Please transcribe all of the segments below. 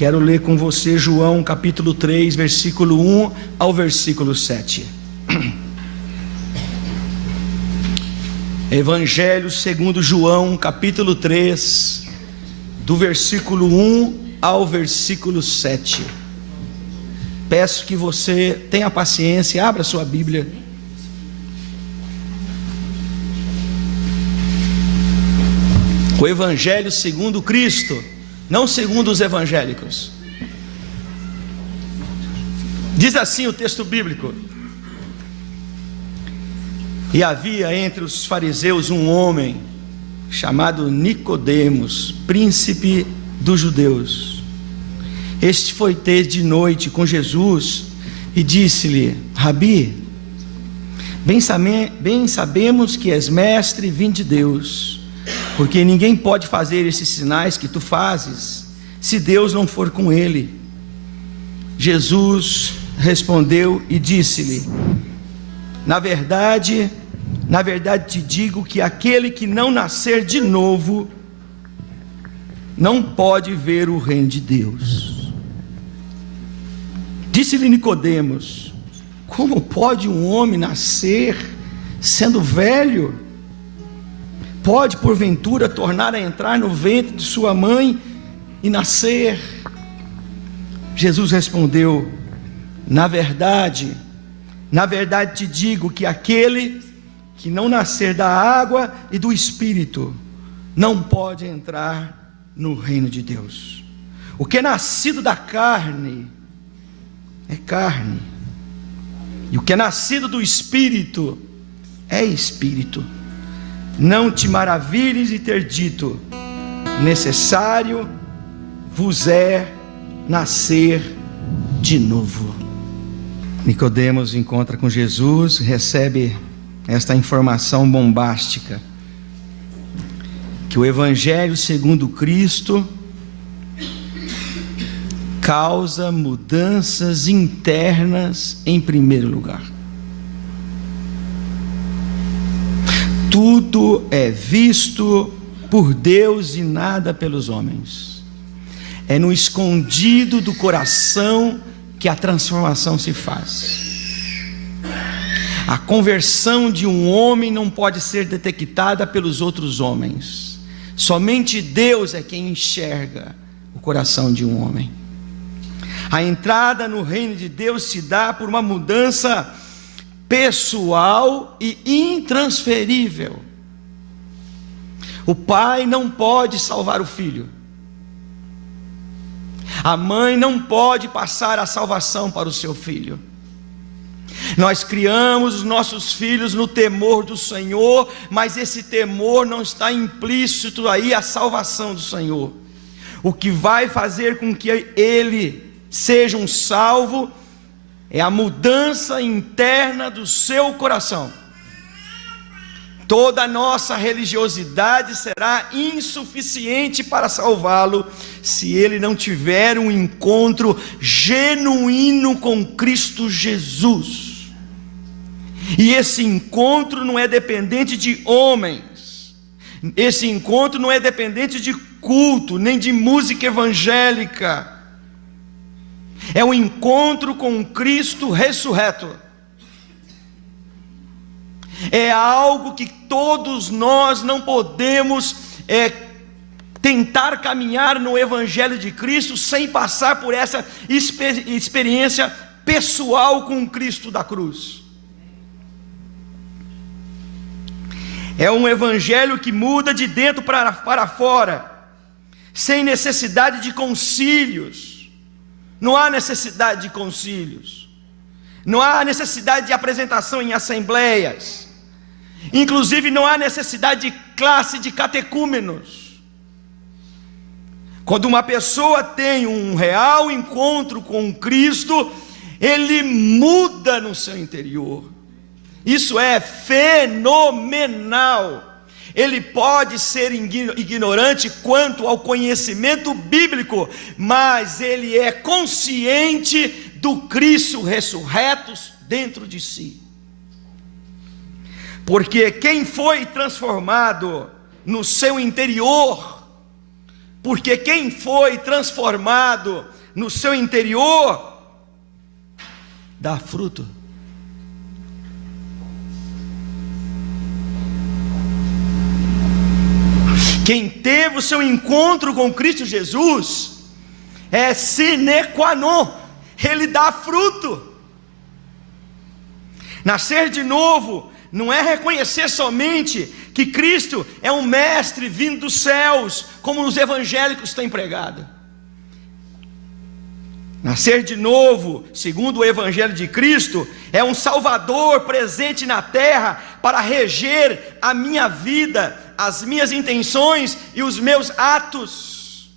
Quero ler com você João capítulo 3, versículo 1 ao versículo 7. Evangelho segundo João capítulo 3, do versículo 1 ao versículo 7. Peço que você tenha paciência, abra sua Bíblia. O Evangelho segundo Cristo, não segundo os evangélicos. Diz assim o texto bíblico: e havia entre os fariseus um homem chamado Nicodemos, príncipe dos judeus. Este foi ter de noite com Jesus e disse-lhe: Rabi, bem sabemos que és mestre vindo de Deus, porque ninguém pode fazer esses sinais que tu fazes, se Deus não for com ele. Jesus respondeu e disse-lhe: na verdade te digo que aquele que não nascer de novo, não pode ver o reino de Deus. Disse-lhe Nicodemos: como pode um homem nascer sendo velho? Pode porventura tornar a entrar no ventre de sua mãe e nascer? Jesus respondeu: na verdade te digo que aquele que não nascer da água e do Espírito não pode entrar no reino de Deus. O que é nascido da carne é carne, e o que é nascido do Espírito é Espírito. Não te maravilhes de ter dito: necessário vos é nascer de novo. Nicodemos encontra com Jesus, recebe esta informação bombástica, que o Evangelho segundo Cristo causa mudanças internas em primeiro lugar. Tudo é visto por Deus e nada pelos homens. É no escondido do coração que a transformação se faz. A conversão de um homem não pode ser detectada pelos outros homens. Somente Deus é quem enxerga o coração de um homem. A entrada no reino de Deus se dá por uma mudança pessoal e intransferível. O pai não pode salvar o filho. A mãe não pode passar a salvação para o seu filho. Nós criamos os nossos filhos no temor do Senhor, mas esse temor não está implícito aí a salvação do Senhor. O que vai fazer com que ele seja um salvo é a mudança interna do seu coração. Toda a nossa religiosidade será insuficiente para salvá-lo, se ele não tiver um encontro genuíno com Cristo Jesus. E esse encontro não é dependente de homens, esse encontro não é dependente de culto, nem de música evangélica. É um encontro com Cristo ressurreto. É algo que todos nós não podemos tentar caminhar no Evangelho de Cristo sem passar por essa experiência pessoal com Cristo da cruz. É um Evangelho que muda de dentro para fora, sem necessidade de concílios. Não há necessidade de concílios, não há necessidade de apresentação em assembleias, inclusive não há necessidade de classe de catecúmenos. Quando uma pessoa tem um real encontro com Cristo, ele muda no seu interior. Isso é fenomenal. Ele pode ser ignorante quanto ao conhecimento bíblico, mas ele é consciente do Cristo ressurreto dentro de si. Porque quem foi transformado no seu interior porque quem foi transformado no seu interior dá fruto. Quem teve o seu encontro com Cristo Jesus é sine qua non, ele dá fruto. Nascer de novo não é reconhecer somente que Cristo é um mestre vindo dos céus, como os evangélicos têm pregado. Nascer de novo, segundo o Evangelho de Cristo, é um Salvador presente na terra para reger a minha vida, as minhas intenções e os meus atos.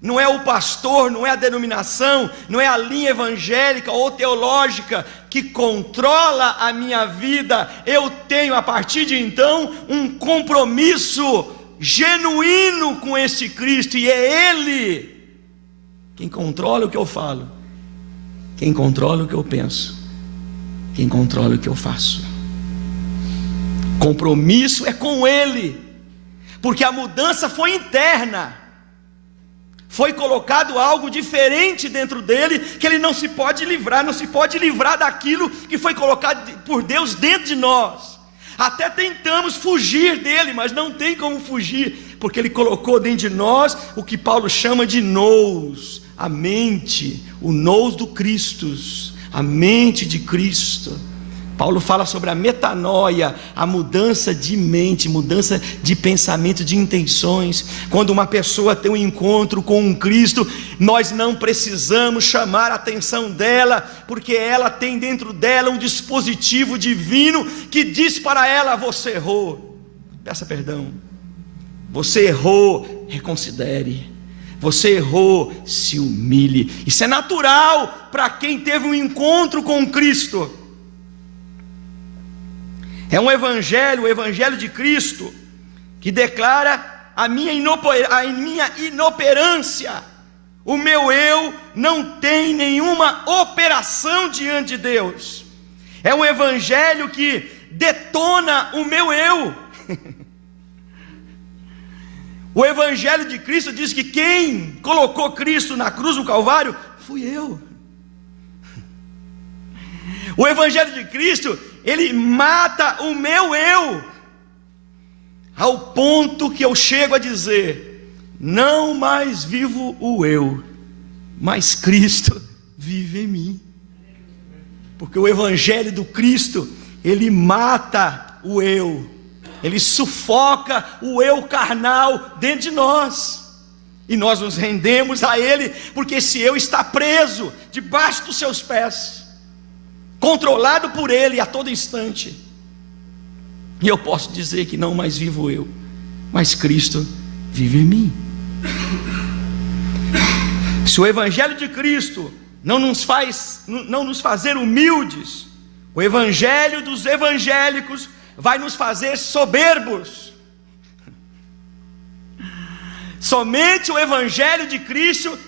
Não é o pastor, não é a denominação, não é a linha evangélica ou teológica que controla a minha vida. Eu tenho a partir de então um compromisso genuíno com esse Cristo, e é Ele quem controla o que eu falo, quem controla o que eu penso, quem controla o que eu faço. Compromisso é com Ele, porque a mudança foi interna. Foi colocado algo diferente dentro dele, que ele não se pode livrar, não se pode livrar daquilo que foi colocado por Deus dentro de nós. Até tentamos fugir dele, mas não tem como fugir, porque ele colocou dentro de nós o que Paulo chama de nous, a mente, o nous do Cristo, a mente de Cristo. Paulo fala sobre a metanoia, a mudança de mente, mudança de pensamento, de intenções. Quando uma pessoa tem um encontro com um Cristo, nós não precisamos chamar a atenção dela, porque ela tem dentro dela um dispositivo divino que diz para ela: você errou, peça perdão. Você errou, reconsidere. Você errou, se humilhe. Isso é natural para quem teve um encontro com Cristo. É um evangelho, o evangelho de Cristo, que declara a minha inoperância. O meu eu não tem nenhuma operação diante de Deus. É um evangelho que detona o meu eu. O evangelho de Cristo diz que quem colocou Cristo na cruz do Calvário fui eu. O evangelho de Cristo, ele mata o meu eu, ao ponto que eu chego a dizer: não mais vivo o eu, mas Cristo vive em mim. Porque o evangelho do Cristo, ele mata o eu, ele sufoca o eu carnal dentro de nós, e nós nos rendemos a ele, porque esse eu está preso debaixo dos seus pés, controlado por ele a todo instante. E eu posso dizer que não mais vivo eu, mas Cristo vive em mim. Se o evangelho de Cristo não nos fazer humildes, o evangelho dos evangélicos vai nos fazer soberbos. Somente o evangelho de Cristo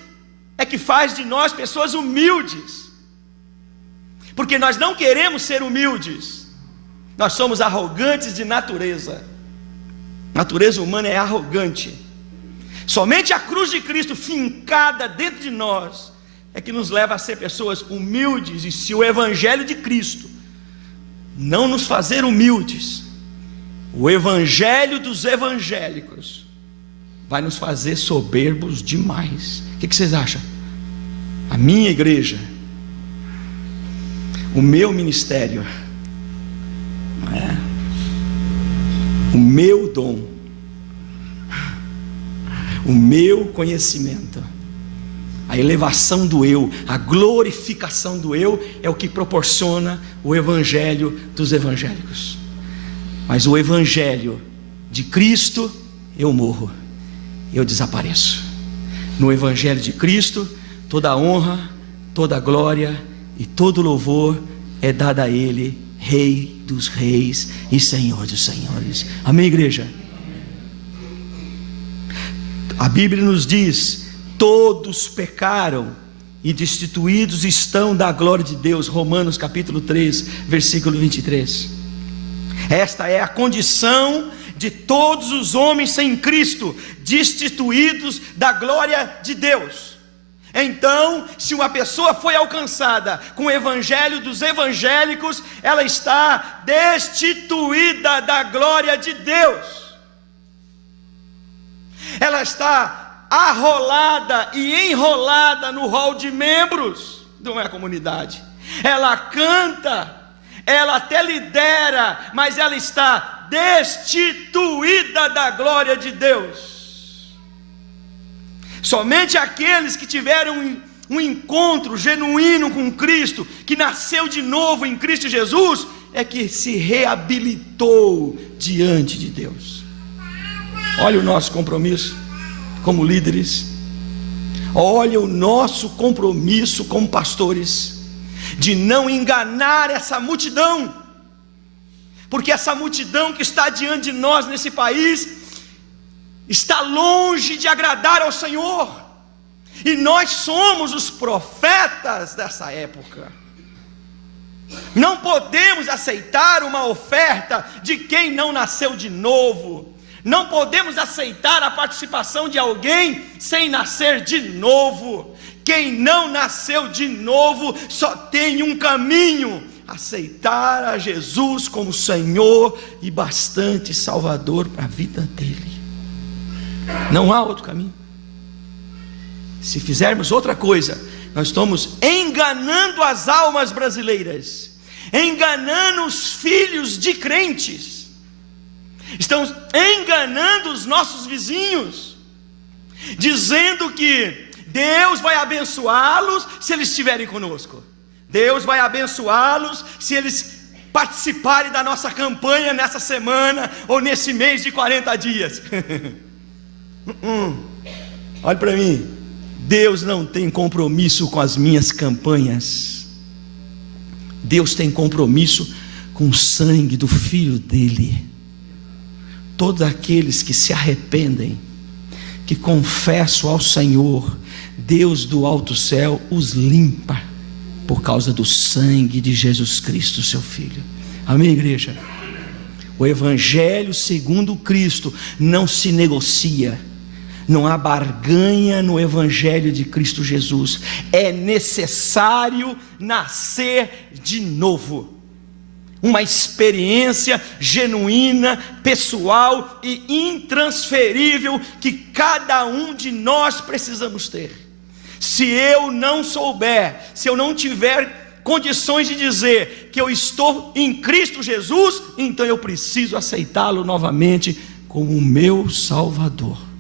é que faz de nós pessoas humildes, porque nós não queremos ser humildes. Nós somos arrogantes de natureza. Natureza humana é arrogante. Somente a cruz de Cristo fincada dentro de nós é que nos leva a ser pessoas humildes. E se o evangelho de Cristo não nos fazer humildes, o evangelho dos evangélicos vai nos fazer soberbos demais. O que vocês acham? A minha igreja, o meu ministério, o meu dom, o meu conhecimento, a elevação do eu, a glorificação do eu, é o que proporciona o evangelho dos evangélicos. Mas o evangelho de Cristo, eu morro, eu desapareço. No evangelho de Cristo, toda a honra, toda a glória e todo louvor é dado a Ele, Rei dos reis e Senhor dos senhores. Amém, igreja? A Bíblia nos diz: todos pecaram e destituídos estão da glória de Deus. Romanos capítulo 3, versículo 23. Esta é a condição de todos os homens sem Cristo, destituídos da glória de Deus. Então, se uma pessoa foi alcançada com o evangelho dos evangélicos, ela está destituída da glória de Deus. Ela está arrolada e enrolada no rol de membros de uma comunidade. Ela canta, ela até lidera, mas ela está destituída da glória de Deus. Somente aqueles que tiveram um encontro genuíno com Cristo, que nasceu de novo em Cristo Jesus, é que se reabilitou diante de Deus. Olha o nosso compromisso como líderes, olha o nosso compromisso como pastores, de não enganar essa multidão, porque essa multidão que está diante de nós nesse país está longe de agradar ao Senhor, e nós somos os profetas dessa época. Não podemos aceitar uma oferta de quem não nasceu de novo, não podemos aceitar a participação de alguém sem nascer de novo. Quem não nasceu de novo só tem um caminho: aceitar a Jesus como Senhor e bastante Salvador para a vida dele. Não há outro caminho. Se fizermos outra coisa, nós estamos enganando as almas brasileiras, enganando os filhos de crentes, estamos enganando os nossos vizinhos, dizendo que Deus vai abençoá-los se eles estiverem conosco, Deus vai abençoá-los se eles participarem da nossa campanha nessa semana ou nesse mês de 40 dias. Olha para mim, Deus não tem compromisso com as minhas campanhas. Deus tem compromisso com o sangue do Filho dele. Todos aqueles que se arrependem, que confessam ao Senhor, Deus do alto céu os limpa por causa do sangue de Jesus Cristo, seu Filho. Amém, igreja? O Evangelho segundo Cristo não se negocia, não há barganha no Evangelho de Cristo Jesus. É necessário nascer de novo, uma experiência genuína, pessoal e intransferível que cada um de nós precisamos ter. Se eu não souber, se eu não tiver condições de dizer que eu estou em Cristo Jesus, então eu preciso aceitá-lo novamente como o meu Salvador.